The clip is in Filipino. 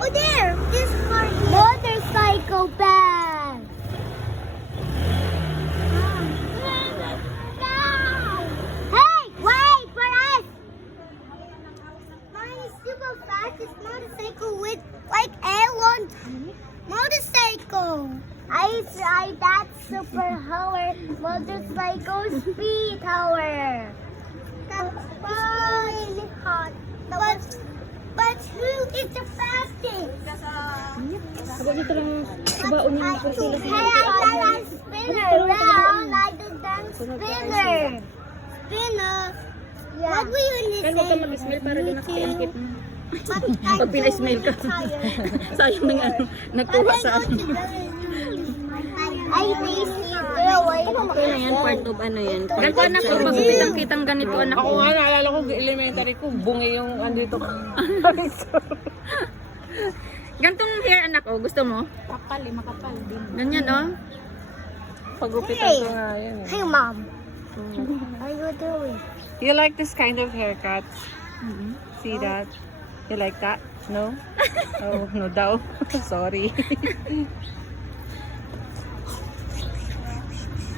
Oh, there! This part. Motorcycle bag. Hey, wait for us! Mine is super fast. It's motorcycle with like Elon. Motorcycle. I tried that super power motorcycle speed tower. That's really hot. But who is the fastest? Hey, I got a spinner round. I do dance spinner. Spinner. Yeah. What were you Kaya huwag ka mag-smell para doon nakakiangkit mo. But Pag pina-smell ka. Sayang na nga nagkuha sa akin. I taste it. Wait. Okay na yan, part of ano yan. Ganito anak ko, pag kitang ganito anak Ako ko. nga, naalala ko, elementary ko, bungi yung andito. Gantong hair anak ko, gusto mo? Makapal eh, makapal din. Ganyan oh. Pagupitan ko nga yan. Hey, Mom. What are you doing? You like this kind of haircut? See that? You like that? No? Oh, no daw. Sorry.